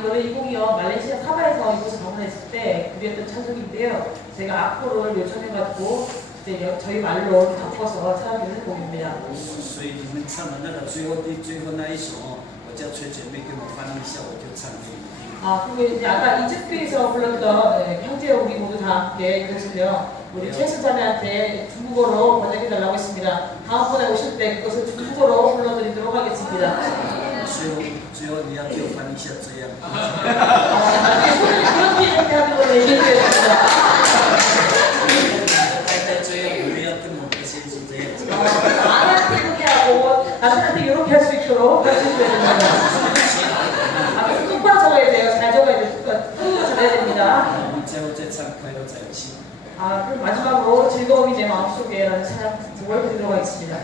이거는 2025 말레이시아 사바에서 이곳을 방문했을 때 부르였던 찬송인데요. 제가 악보를 요청해가지고 이제 저희 말로 바꿔서 찬양하는 곡입니다. 所以你们唱的那个最后那一首，我叫崔姐妹给我翻译一下，我就唱给你听。 그리고 이제 아까 이집트에서 불렀던 형제 우리 모두 다 함께 이것을요. 우리 최수 자매한테 중국어로 번역해달라고 했습니다. 다음번에 오실 때 그것을 중국어로 불러드리도록 하겠습니다. 最后你要给我翻译一下这样。 그렇게 이렇게 하는 걸 얘기해드렸습니다. 最后你要跟我们先是这样。 아내한테 이렇게 하고 남편한테 이렇게 할 수 있도록 해주셔야 됩니다. 똑바로 적어야 돼요. 잘 적어야 돼요. 똑바로 적어야 됩니다. 我们最后再唱快乐在一起。 그럼 마지막으로 즐거움이 내 마음속에 라는 찬양 보여드리도록 하겠습니다.